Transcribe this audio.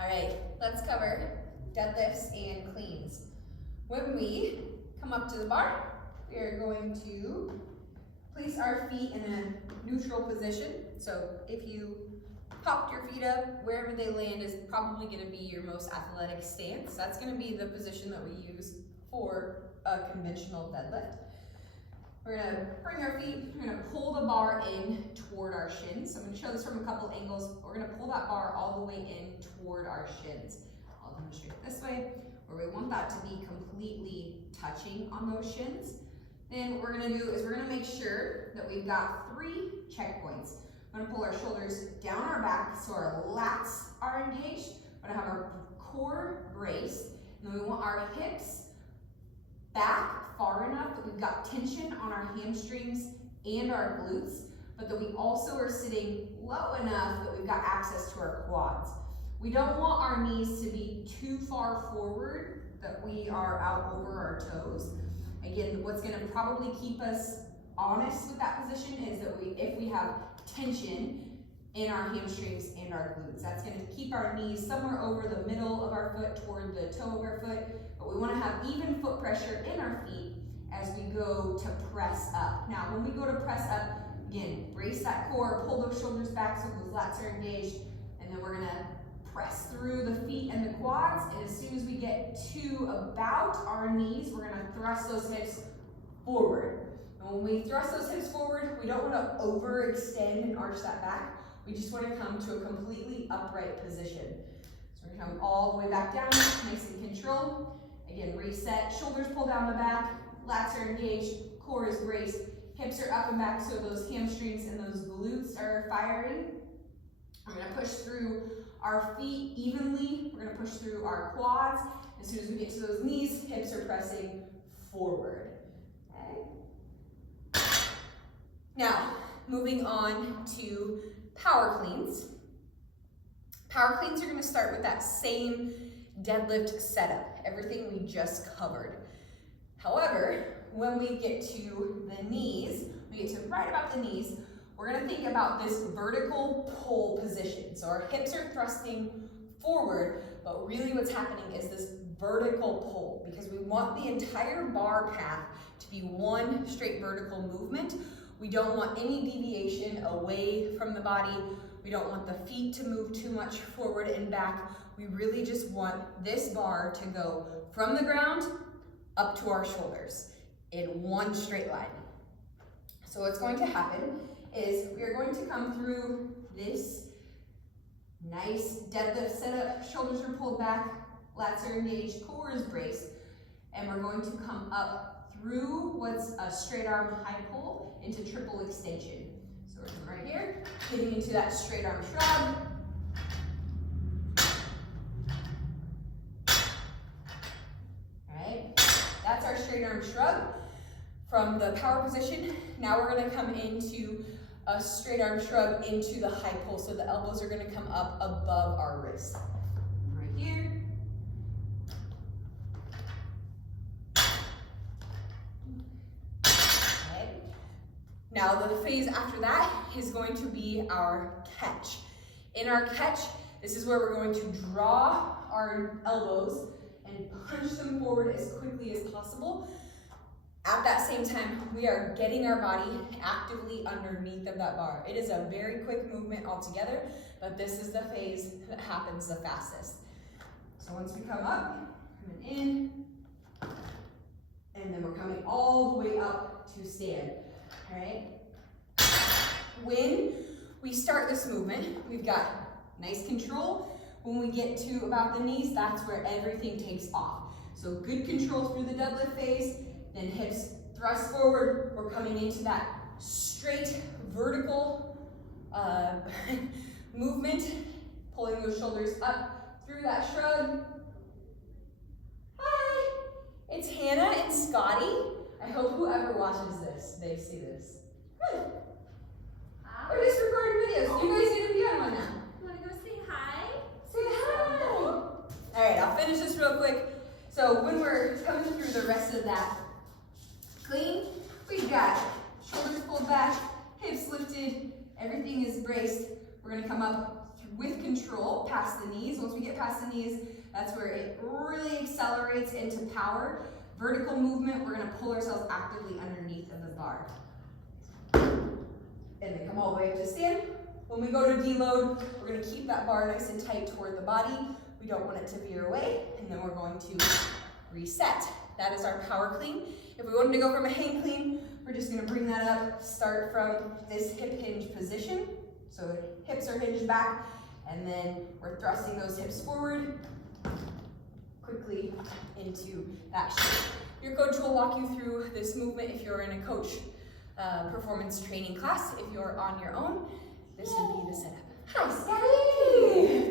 All right, let's cover deadlifts and cleans. When we come up to the bar, we are going to place our feet in a neutral position. So if you popped your feet up, wherever they land is probably going to be your most athletic stance. That's going to be the position that we use for a conventional deadlift. We're going to bring our feet, we're going to pull the bar in toward our shins. So I'm going to show this from a couple angles. We're going to pull that bar all the way in toward our shins. I'll demonstrate this way, where we want that to be completely touching on those shins. Then what we're going to do is we're going to make sure that we've got 3 checkpoints. We're going to pull our shoulders down our back so our lats are engaged. We're going to have our core braced, and then we want our hips back far enough that we've got tension on our hamstrings and our glutes, but that we also are sitting low enough that we've got access to our quads. We don't want our knees to be too far forward that we are out over our toes. Again, what's going to probably keep us honest with that position is that if we have tension in our hamstrings and our glutes, that's going to keep our knees somewhere over the middle of our foot toward the toe of our foot, but we want to have even foot pressure in our feet as we go to press up. Now, when we go to press up, again, brace that core, pull those shoulders back so those lats are engaged, and then we're going to press through the feet and the quads, and as soon as we get to about our knees, we're going to thrust those hips forward. And when we thrust those hips forward, we don't want to overextend and arch that back. We just want to come to a completely upright position. So we're going to come all the way back down, nice and controlled. Again, reset, shoulders pull down the back, lats are engaged, core is braced, hips are up and back so those hamstrings and those glutes are firing. I'm going to push through our feet evenly. We're going to push through our quads. As soon as we get to those knees, hips are pressing forward. Okay. Now, moving on to power cleans. Power cleans are going to start with that same deadlift setup, everything we just covered. However, when we get to the knees, we get to right about the knees, we're going to think about this vertical pull position. So our hips are thrusting forward, but really what's happening is this vertical pull, because we want the entire bar path to be one straight vertical movement. We don't want any deviation away from the body. We don't want the feet to move too much forward and back. We really just want this bar to go from the ground up to our shoulders in one straight line. So what's going to happen is we are going to come through this nice deadlift setup. Shoulders are pulled back, lats are engaged, core is braced, and we're going to come up through what's a straight arm high pull into triple extension. So we're coming right here, getting into that straight arm shrug. All right, that's our straight arm shrug. From the power position, now we're going to come into a straight arm shrug into the high pull. So the elbows are going to come up above our wrist. Right here. Okay. Now the phase after that is going to be our catch. In our catch, this is where we're going to draw our elbows and punch them forward as quickly as possible. At that same time, we are getting our body actively underneath of that bar. It is a very quick movement altogether, but this is the phase that happens the fastest. So once we come up, coming in, and then we're coming all the way up to stand, all right? When we start this movement, we've got nice control. When we get to about the knees, that's where everything takes off. So good control through the deadlift phase. Then hips thrust forward. We're coming into that straight vertical movement, pulling those shoulders up through that shrug. Hi, it's Hannah and Scottie. I hope whoever watches this, they see this. Good. We're just recording videos. You guys need to be on one now. You want to go say hi? Say hi. All right, I'll finish this real quick. So when we're coming through the rest of that clean, we've got shoulders pulled back, hips lifted, everything is braced. We're going to come up with control past the knees. We'll Once we get past the knees, that's where it really accelerates into power. Vertical movement, we're gonna pull ourselves actively underneath of the bar. And then come all the way up to stand. When we go to deload, we're gonna keep that bar nice and tight toward the body. We don't want it to veer away, and then we're going to reset. That is our power clean. If we wanted to go from a hang clean, we're just gonna bring that up, start from this hip hinge position. So hips are hinged back, and then we're thrusting those hips forward, quickly into that shape. Your coach will walk you through this movement if you're in a coach performance training class. If you're on your own, this would be the setup. Hi, Scottie!